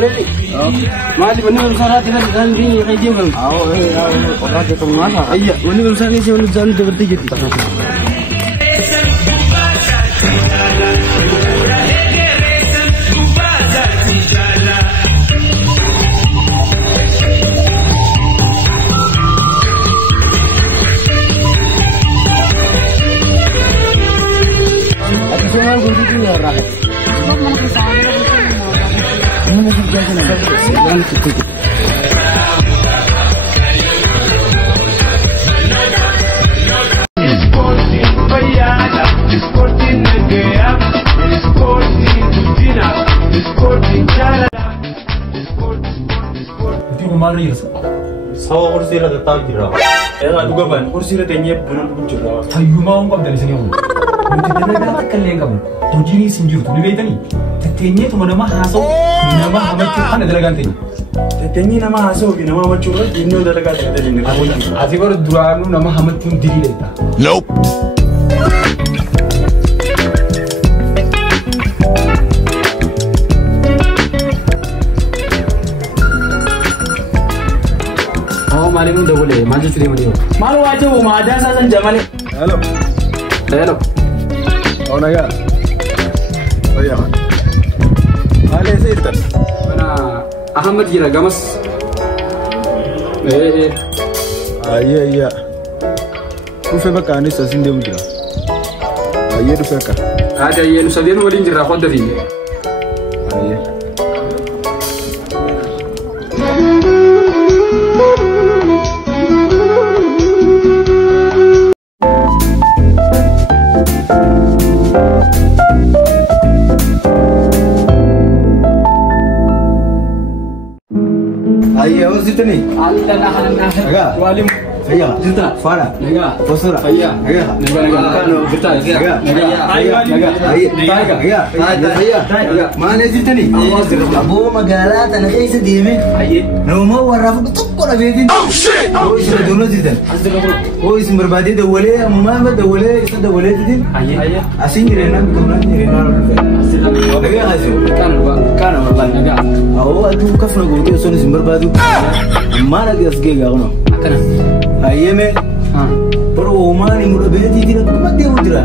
boleh ni. Mali benar usaha tidak jalan di kaji kan. Orang kita masa. Iya, benar usaha ni sih benar jalan seperti gitu. Jangan guru tu ya orang. Mana sih jangan nak? Jangan cukup. Itu kemarin ya. Sawa kursi ada tahu kira. Era juga ban. Kursi ada tanya benar benar jurah. Tahu mau kau dari sini. Mungkin dia nak kalian kamu. Tujuh ni sinjur tu lebih tani. Tanya tu mana mah hasil. Nama amat kita ada dalam ganti. Tanya nama hasil, nama amat curah. Ini ada dalam ganti ni. Asyik baru dua anu nama amat pun diri leta. Nope. Maling udah boleh, maju sudah maju. Malu aja, mau ada sasan jaman ni. Hello. Hello. Oh naga. Oh ya. Ada sih tu. Mana Ahmad kira gamas. Iya. Rufe baka ni sasin dia mungkin. Iya rufe baka. Ada yang nusa dia nulis jira kau dari. Iya. Ayah, awak situ ni. Ali dan anak Agak. Walim. Ayah. Juta. Fara. Nega. Kosura. Ayah. Agak. Nega. Kano. Juta. Agak. Nega. Mana situ ni? Abu magala tanah kaisa dime. Ayah. Nama warna aku tu kora bedin. Oh shit. Oh isra dono situ. Oh ism berbadi dawale, mama dawale, isa dawale situ. Ayah. Asin rena, bukan rena. Agak hasil. Kano. Nega. Oh aduh kafna gote so ism berbadu. Mana dia segi gak kono? Akana. Ayah me. Pero umani muda bedi tidak kumat dia ujra.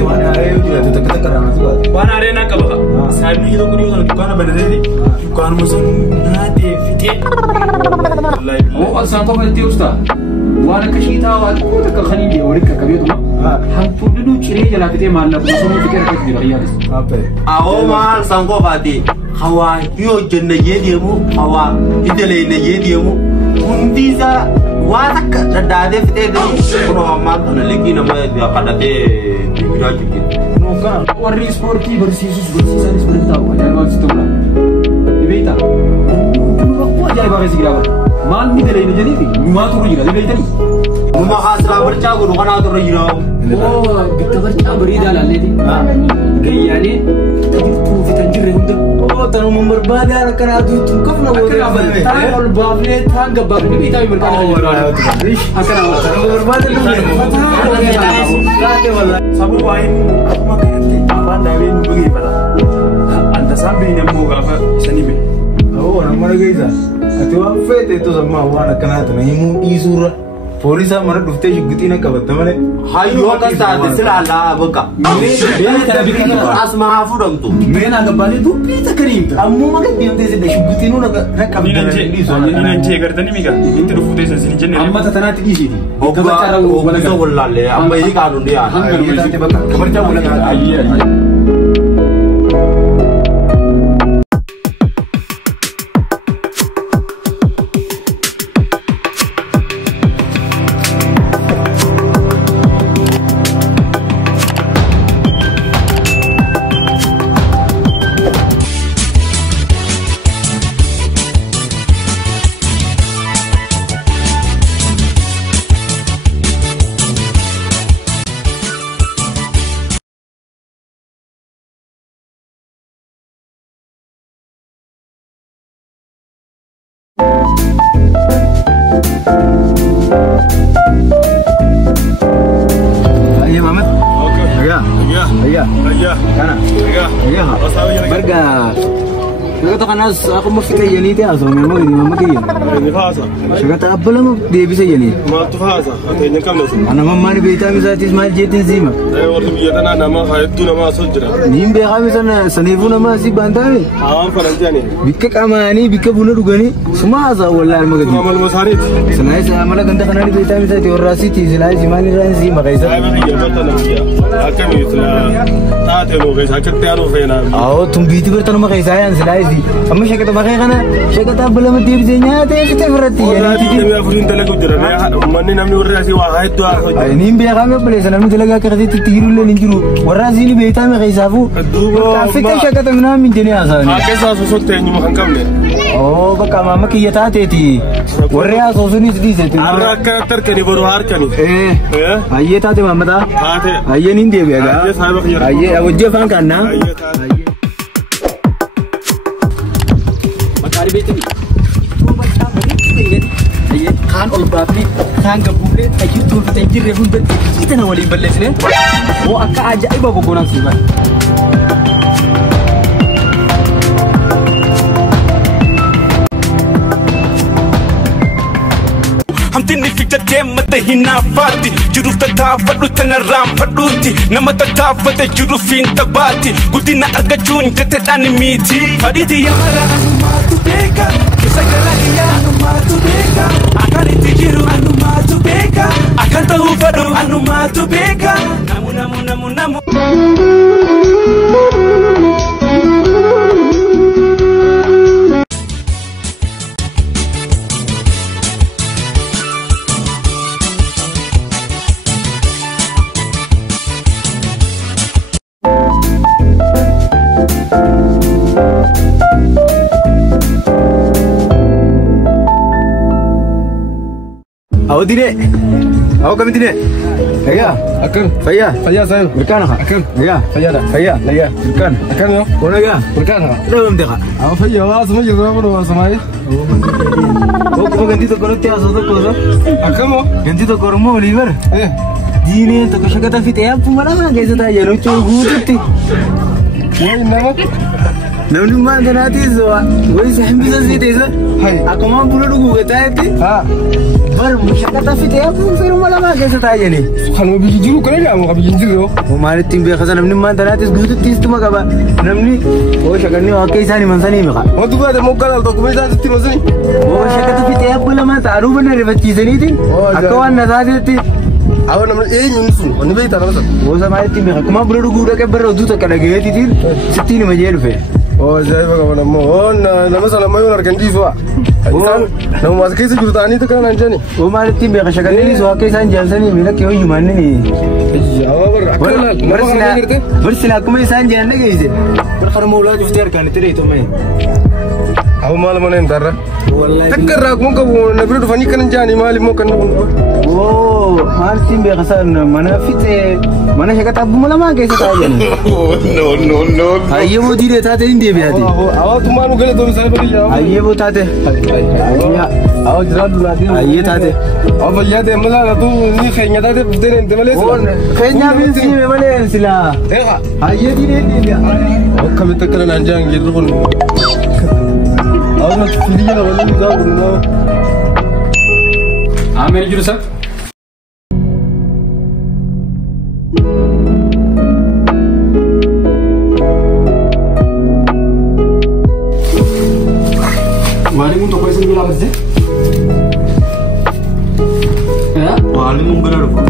Wana ayo ujra tu tak kerana tu. Wana ada nak apa? Saya ni itu kurios nak dukaan apa dari? Dukaan musuh nanti fikir. Oh, asal kau berarti ustaz. Wana kasih tahu aku tak kali dia orang kami tu. Hantu dulu ciri jalan kita mana musuh fikir kita dia. Apa? Awo mal sangko bati. Hawa hiyo jenna ye mu hawa idele ne ye mu. Undiza wala ka dade fite de kono amma na legi na ma dia kadate bibira jiki. No kan, warri sporti bersih seperti tahu. Jangan kau situ lah. Dibeta. Dulu aku aja ibarat segera. Mal ni dele ne jadi ni. Muma tu rujira dibeta ni. Muma khasra bercagu no kana tu rujira. Oh, kita beri dalam ni. Gaya ni. Tu kita jiran tu. Oh tanah memberbadi anak kena tu kafna gote. Tanah berbadi, tanah berbadi. Kita berkata. Akan awak tanah berbadi tu. Sabu bain makan nanti. Apa dawin bagi pada. Anda sambil ni muka apa seni be. Oh nama gaisa. Atu apa itu sama wana kena tu. Imu isura. Polisa mana dufte juguti nak kabat mana? Hayo ka sa de sila la baka. Bena tak bikin asma hafu dong tu. Mena agak balik tu kita kerim. Amu makan dia tu sih juguti nu nak kabat. Ni nanti kerja ni mika. Itu tu fute sini jenis. Amma tak tanah tinggi sih. Oga oga so wallale. Amma ini kanun dia. Kabar jauh boleh kan? Iya. Iya Mamat. Oke. Iya. Iya. Iya. Kana. Iya. Iya. Bergas. Kata kanas aku mau fikir yani itu asal memang ini mama kiri. Ini fasa. Kata apa lama dia bisa yani. Ma tu fasa. Atanya kam nasi. Anak mama ni berita misal Ismail jetin sih mak. Waktu biasa nama itu nama sojra. Nimbe kami sana senifu nama si bantari. Perantian ni. Bika kamani bika bunuh dugani semua asal wallah magadi. Amal masarit. Senai saya malah ganda kanari berita misal diorasi ti selai si mani ransi makai Saya sa. beri jabatan dia. Akan itu lah. Tahu lo guys. Akan tiaru fena. Aw tum biti bertanu makai saya selai si. Kamu saya kata makai kana. Saya kata belum dia bisa nyata kita berarti Oh, yani. tadi kami afurin talaga jera. Mani namni urasi wahai tu aku. Ay nimbe kami boleh sana mi talaga kerja tiru le ninjuru. Warasi ni berita makai safu. Fikir saya kata mana min jenis asal ni. Akan saya sosok tanya makan kami. Oh, baka mama kiya tate ti. Warriya so suni ti se ti. Araka terkani baru harkani. Ya. Ayye tate mama ta. Tate. Ayye nindi be ga. Ayye saya bakir. Ayye awje fan kanna. Ayye tate. Makari betul. Itu macam ni kan. Ayye kan ol berarti kan gabule ayye tu tajir rebun bet. Kita nak wali belas ni. Oh akak ajaib bawa gonang sih kan. Hamtini fikta mata hina fati juruf ta fadu tanaram faduti namata ta fata jurufin tabati gudina arga chun jete dani miti faditi yamara anumatu beka kisagala ya anumatu beka akari tijiru anumatu beka akanta ufadu anumatu beka namu Awak tidak? Awak kami tidak? Ya, Akan. saya. Saya saya. Berkan ha? Akan. Ya, Saya dah. saya. Ya, berkan. Akan yo. Kona ya? Berkan ha. Belum deka. Apa saya wah semua juga apa semua. Oh, kau ganti tu korang tiada satu korang. Akan mo. Ganti tu korang mau liver. Dini tu kau cakap tapi tiap pun mana mana guys tu aja lucu gudu ti. Wah nama. Namun mana nanti tu, woi saham bisa sih tu. Hai. Aku mau pulau dulu kata itu. Ha. Baru cakap tapi tiap pun firman mana mana guys tu aja ni. Kan mau bikin juru kan ya mau bikin juru. हमारे टीम पे खसा नमनी मान तना तीस गुजु तीस तुम कबा नमनी वो शकरनी वाकई सानी मनसानी में खा Mau tu ada mau kalau tu kau bisa tu masih. वो शकत तो फिर आप बोला मत आरू बने रे बच्ची से नहीं थी अकवान नज़ा देती Awak nama nyusun. Ini bayi tanah masuk. वो हमारे टीम में कमा बुरे गुड़ा के बर रोज़ू तो कल गए थी सिटी ने मजे रुपए Oh saya bagaimana mau? Oh nama salah mau orang di suah. Nama masuk kisah jurutan itu kan anjani. वो हमारे टीम में शकत नहीं सो वाकई सानी जलसा नहीं मिला क्यों ह्यूमन नहीं Awak akan बरसिला को मैं सानी जानने गई थी पर खर मौला जो इफ्तार करने तेरे तो मैं awak malam mana yang tarah? والله Tegar aku mau kau nak berdua fani kan anjani malam mau kan. Oh, hal tim biasa mana fit mana saya kata bumala mah kayak saja ni. no Aye वो धीरे था तेरी dia biasa. Awak tu malu kalau tu saya beri jawab. Aye वो था ते. Awak jelas dulu lagi. Aye था ते. Awak lihat deh malah tu ni kayaknya tadi betul ni teman Oh, kayaknya bisi mana sila. Tengok. Aye धीरे dia. Awak kami tekan anjang gitu pun. Awak nak pilih je lah wala ni jawab dulu. हाँ मेरी जुरू साहब वालेकुम तो पैसे मिला बस ya Walimu benar kok.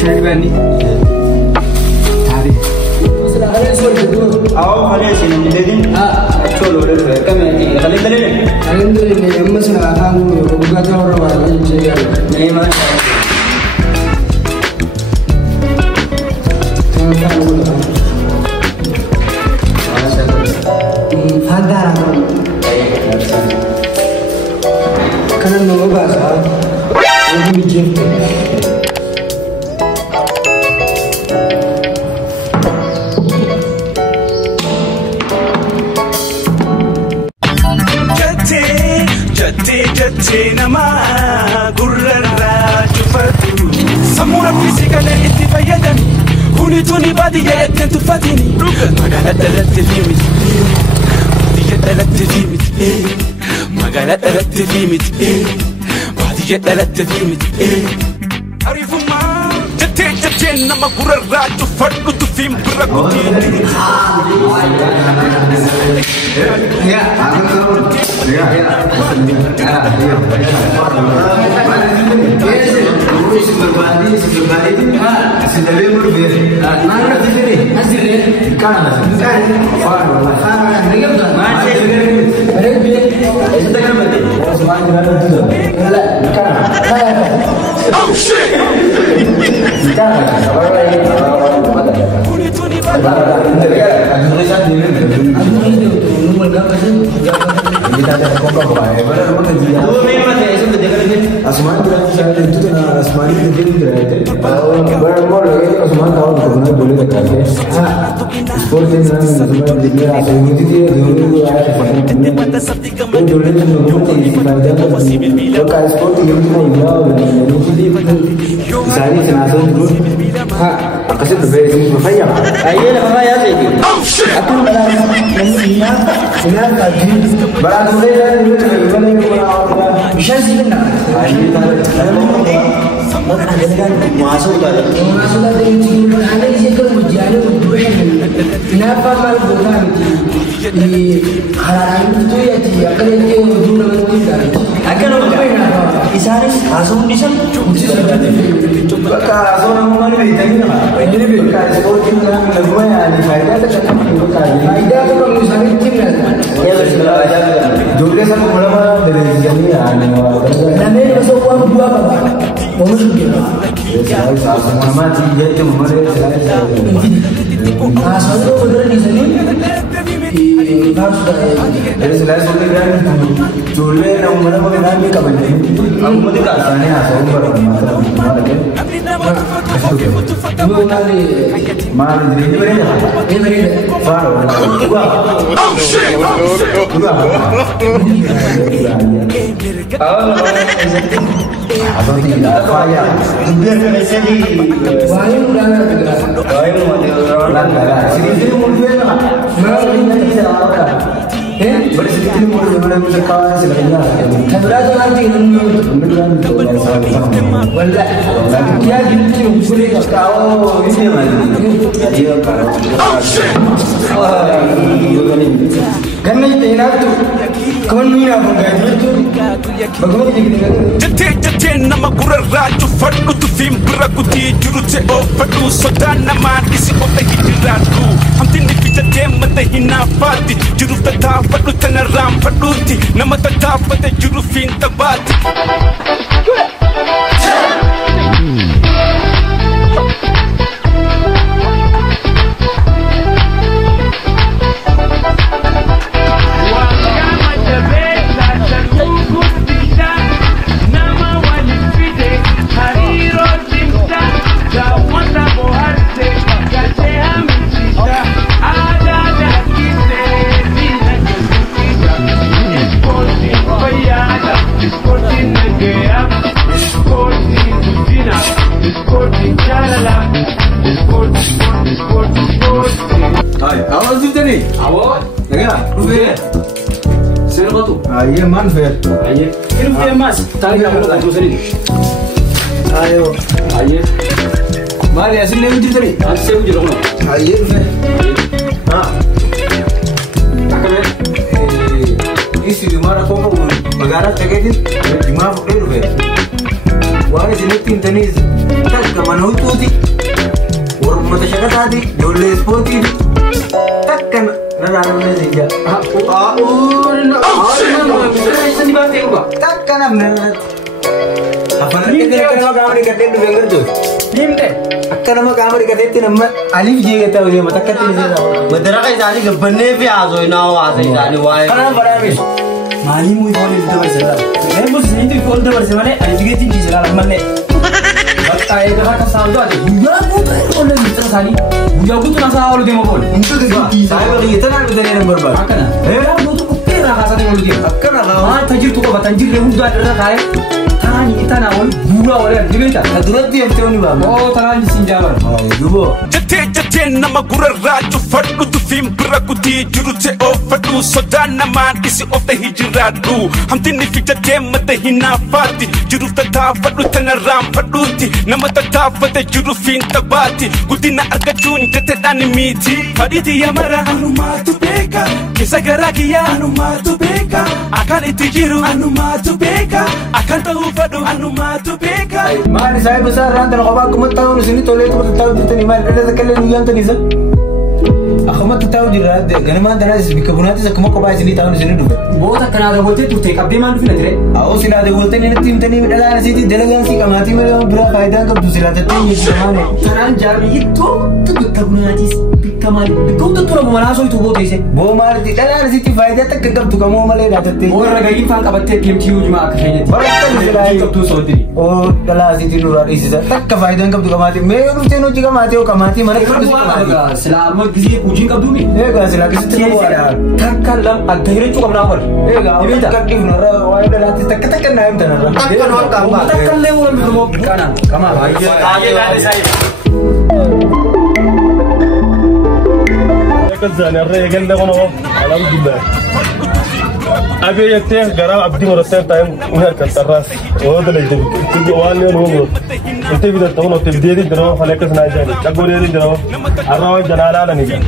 शायद बहनी तारीख Awak kali sini jadi. चलो रे कम है कल ले नहीं मार Jate nama gurrarra jufatu samura fisikale itti fayyadani kuni tuni badi ya ittin tufatini magala dalatti limi dhalatti fiimiti magaalaa dhalatti fiimiti baadiyyaa dhalatti fiimiti ariifummaa jettee nama gurarraa cufadhu tufiin bira kutii Oh shit! Kasih berbeda dengan saya. Ayah nak saya sih. Aku malah menyiap, senang lagi. Barang saya itu kalau orang bisa sih benar. Masuk ada yang ada di situ ujian itu. Kenapa malu bukan di halaran itu ya dia kalau dia dulu tidak. Akan apa ya? Isaris langsung bisa. Coba kalau orang mau beli ini bukan seperti yang namanya di faedah terkadang bukan faedah itu kalau misalnya tinggal ya sudah aja juga sama ulama dari sini namanya masuk uang dua apa bonus juga semua mati jadi mereka soalnya benar di sini dari selain dan jule yang mana mengenai kapan aku mau dikasihnya asal berapa Dua kali malam ini berapa? Baru dua. Atau tidak saya. Biar saya di. Bayu udah ada. Bayu mau orang sini mungkin malam ini saya apa? Bersedikit mulai sekarang sebenarnya. Berapa lagi wala dia gitu boleh kau ini mana dia karena itu kawan mina bagaimana itu jete nama gurarraa cufadhu tufiin bira kutii jirute oofadhu sodaan namaan isi ofe hijiraadhu hamtinni fitatee mata hinaafaatti jiruuf tataafadhu tanarraan fadhuuti nama tataafate jiruufiin taphaatti Iya manfaat. Ini dia mas, tadi kamu nak terus ini. Ayo, Aye, mari asal lewat itu tadi. saya uji dong. Ayo, isi di mana kau bagara cekidin, di mana kau dulu Wah sini tintanis, tak kemana itu orang mata syakat tadi, boleh spoti, takkan nada saja. Takkan benar. Apa lagi kalau kamu dikatain dua yang kerja? Limte. Akan nama kamu dikatain nama Alif juga tahu dia mata katain dia. Madara kai sani ke banne pe azo ina wa sai sani wae. Karena pada habis. Mali mu itu itu bersama. Saya bos ini itu itu bersama ni. Ada juga tinggi segala mana. Batai itu kan sahaja ada. Buja buta oleh mitra sani. Buja buta nasa oleh dia mau. Untuk itu saya bagi itu kan betul yang berbar. Akan. Buta kupir lah kasar dia dia. Akan apa? Tajir tu kau tajir dia buja ada kaya. Tani kita nak ol buja oleh dia minta. Adurat dia betul ni bang. Oh tani sinjalan. Oh, ibu. jete nama gurarraa cufadhu Jurufiin bira kutii jirute oofadhu sodaan namaan isi ofta hijiraadhu hamtinni fijatee mata hinaafaatti jiruuf tataafadhu tana raanfadhuutti nama tataafate jirufiin taphaatti guddina argachuun jetedhaan miti fadhiiti yamara anumaatu beeka keessa garaa kiyyaa anumaatu beeka akkan itti jiru anumaatu beeka akkan ta'uu fadhu anumaatu beeka. Maali saahiba isaa irraan dhala qophaa akkuma ta'uun isinii tolee tokko taa'u jettanii maali dhala takka illee nuyyaan tanisa. Akkuma taa'u jirra ganamaan tanaa bikka bunaatis akkuma qophaa isinii ta'uun isinii dhufe. Boota akkanaa daawwattee turte qabdee maal dhufina ture? Awoo silaa daawwattanii natti himtanii dhalaan asiitii dalagaan sii qamaatii malee biraa faayidaa qabdu silaa tattee yeessu maane. Kanaan jaabii ittoo bikka bunaatis bikka maali bikka hunda tura bumanaa sooyitu boota ise. Boo maalitti dhalaan asiitii faayidaa takka qabdu qamoo malee dhaatattee. Warra gahii faan qabattee deemtii hujumaa akka keenyatti. Warra silaa qabdu soodini. Oo dhalaa asiitii nuraa dhiisisa takka faayidaan qabdu qamaatii mee yoo dhufteen hojii qamaatii yoo qamaatii mana qabdu qamaatii. Silaa amma gisee hojii qabduuni. Egaa silaa gisee tokko takka lam adda hirachuu qabnaa warra. Egaa takka dhifnarra waa'ee dhalaatti takka naa himtanarra. Takka nu akka amma. Takka illee waan bituu kanaan qamaa baay'ee. Baay'ee baay'ee saayidha. كزاني الرجال ده كنا الحمد لله أبي يتيه جرام عبدي مرتين تايم وهرك التراس وهذا اللي يدري تيجي واني نومه أنت بدأ تقول أنت بدي درو خليك سناي جاني تقول يدي درو الراوي جنال على نيجا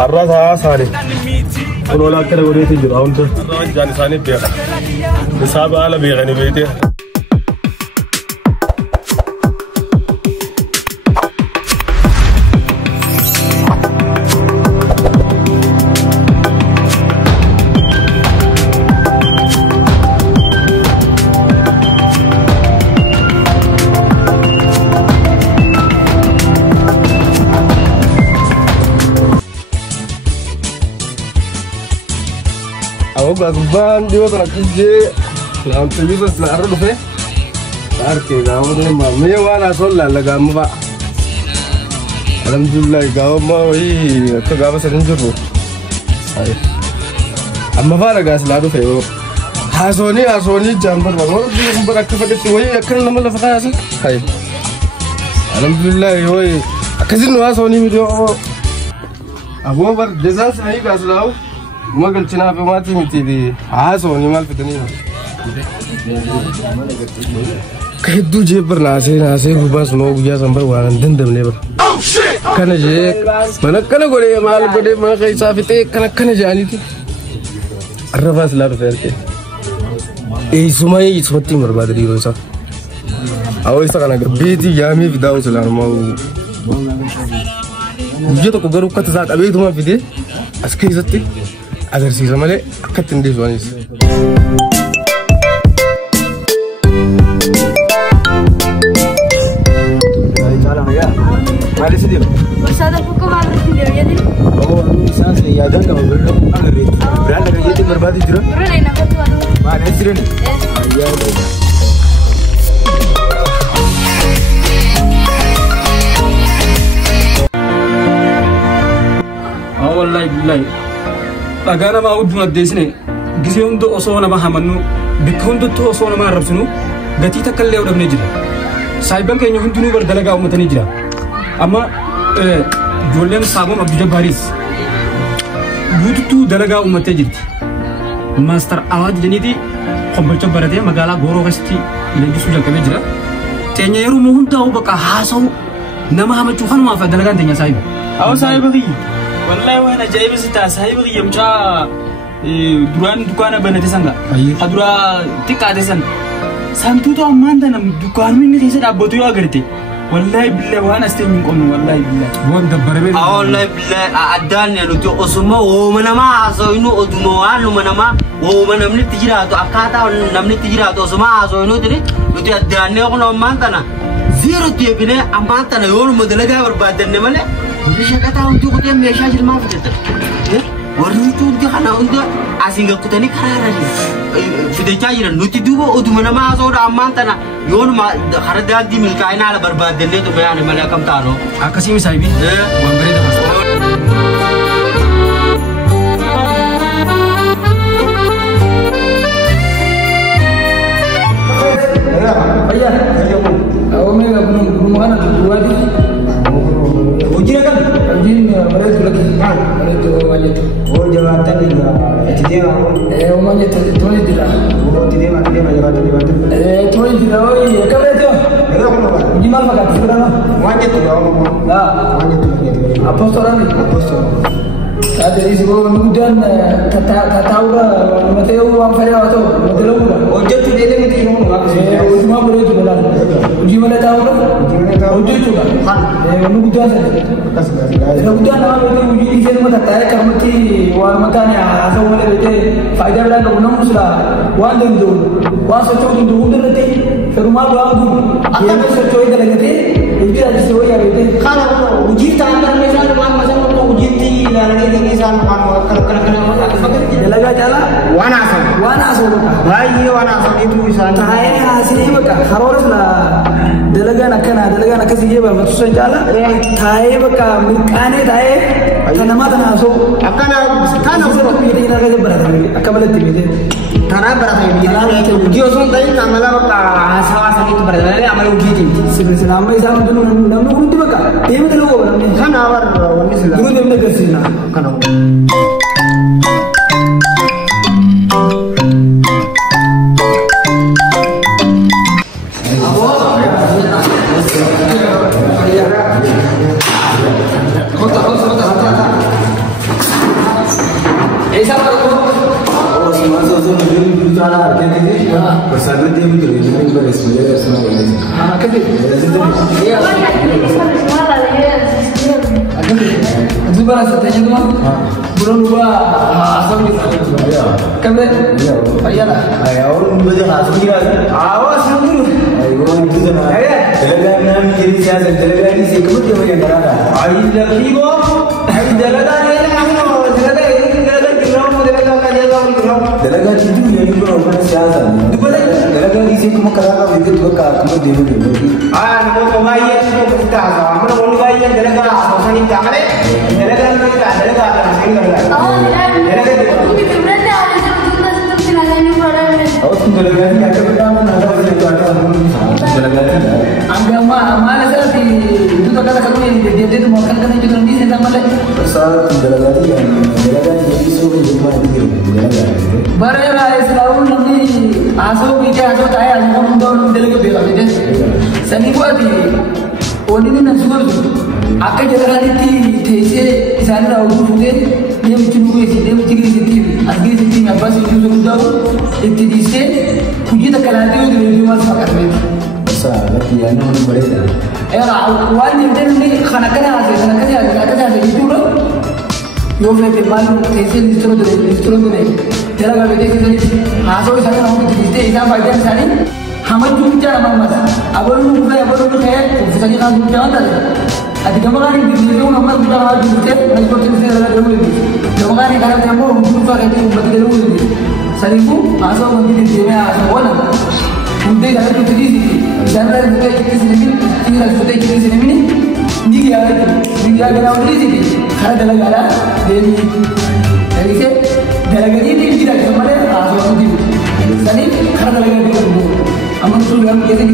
الراس ها ساري ولا كده ودي تيجي راون ده الراوي جاني ساني بيا حساب على بيغني بيته Aku gaguban dia tak kerja, lalu tu juga selalu dufeh. Arke gawu ni mami wana solla la gamu ba. Alhamdulillah gawu mau ini tu gawu sering juru. Hai. Amma fara gas selalu dufeh. Hasoni jambar bangun dia berak kepada tuai akan nama la fakar sih. Hai. Alhamdulillah yoi. Akasin hasoni video. Abu bar jazas nahi gas selalu. Magal cina apa mati mati di aso ni mal petani. Kehidu je nase hubas mau gaya sambar wangan dendam lebar. Karena je mana gore mal gede mana kai safite karena je ani tu. Arrafas lalu ferke. Sumai iswati merbad di rosa. Awal isa karena beti yami vidau selang mau. Dia tu kogaru kata saat abe itu mah video. Askri isati. Agar sih sama deh, akatin di soalnya. Jalan ya, mari sini. Bersada buku malam sini ya deh. Oh, misal saya ada kalau belum ada rit. Berada kerja di berbadi jero. Berada enak tu aduh. Mana sini nih? Iya. Oh, wallahi. Agana ma uduna desne gise hundo osona ma hamanu bikundo to osona ma rabsunu gati takalle odam nejira saiban kenya hundunu bar dalaga ummatani jira amma jolen sabon abdu jabaris bututu dalaga ummate jirti master awad jeniti khombalcha barate magala goro gasti lengi sujan kabe jira tenya yeru mu hunda ubaka hasaw nama hamachu khan ma fa dalaga tenya saiba aw saiba gi wallahi wana jaiba sita sahibi yamcha duran dukana banate sanga hadura tikate san santu to amanda nam dukan min ni kisa dabbotu yo agarte wallahi billahi wana astenyin qonu wallahi billahi won dabbarbe wallahi billahi adan ya lutu osuma wo manama asoinu odumo wanu manama wo manamni tijirato akata namni tijirato osuma asoinu tiri lutu adan ne qono amantana zero tibine amantana yolu modelaga barbadanne male Shakata untuk kita measha jelma fitata. Warni tu dia kana untuk asinga kutani karara ni. Fitata jiran nuti dua udu mana masuk dah amantana. Yon ma karada di milka ina ala berbanding tu bayar mana kam taro. Akasih misalnya bi. Wan beri dah masuk. Ayah, awak ni belum makan tu dua di. Ujian kan? Ujian mereka lagi. Umumnya tulis di dalam. Tulis di dalam. Kamu itu? Gimana makan? Sebenarnya? Apostol ni. Ada di sebuah kemudian tahu lah Mateo uang saya atau Mateo lah. Ojek tu dia ni tu semua boleh tu lah. Uji mana tahu lah? Ojek tu lah. Kemudian saja. Kemudian nama itu uji di sini mata tahu kamu ti uang mata ni asal mana itu faedah berapa guna muslah. Uang tentu, uang sesuatu tentu udah nanti rumah uang tu. Apa sesuatu itu lagi? Uji ada sesuatu yang itu. Kalau uji tangan misalnya masa uji ti dan ini misalnya dalaga jala wana asal bayi wana asal itu misalnya tahe hasil baka harus lah dalaga nak kasih ba maksud jala tahe baka mikane tahe tanama tanah so kana usul ini nak kerja berat akan balik ini tanah berat ini uji usul tadi kamala baka asal itu berat ini amal uji ini selama isam dulu namu kunti baka dia betul kana awar wani sila dulu dia betul sila kana Bersama dia betul ini beres beres semua ini. Kaki. Iya. Itu bahasa tanya tu mah. Belum lupa asal gitu. Kamu? Iya lah. Orang dua jangan asal dia. Awas dulu. Orang itu jangan. Dalaga nama kiri siapa? Dalaga ini sih kamu dia yang berada. Ayo ibu. Ayo dalaga dia lah. Dalaga Dalaga itu dia juga orang siapa? Dalaga ini sih kamu kerana itu juga kamu dia dulu. Nama bayi itu kita. Nama bayi yang dalaga asal ini jangan deh. Dalaga kita dalaga asal ini dalaga. Dalaga itu berarti ada sesuatu yang ini pada. Oh, dalaga ini ada berapa nama dalaga itu? Ambil mana sih itu tak ada kamu yang dia itu makan kan itu kan di sana mana? Besar dalaga ini suruh rumah dia dalaga. Barang ada selalu nanti asal kita asal saya asal kamu dalaga bela itu. Seni buat di Oni ni nasuar tu. Akan jalan itu tese sana orang tu dia mungkin dia mungkin asal itu apa sih itu sudah itu dise puji tak kalah dia itu masuk akal. Lagi yang mana boleh dah. Awal ni khana kena itu loh. Yo me malu tese distro de. Jala gabe tese haso sana orang tu dise ina bagian sana. Hamad tu bicara mas. Abang lu kaya misalnya kan jangan tak. Adi kemarin di video nama bicara lagi dise, nanti kita bisa dulu. Kemarin kalau kamu buka itu berarti dulu. Saribu haso mungkin di sini haso mana. Untuk ada tu tadi jangan kita sini kita sini ni dia kalau di sini kalau dalaga dari se dalaga ini tidak sama dengan asal itu. Jadi kalau dalaga itu aman tu yang kita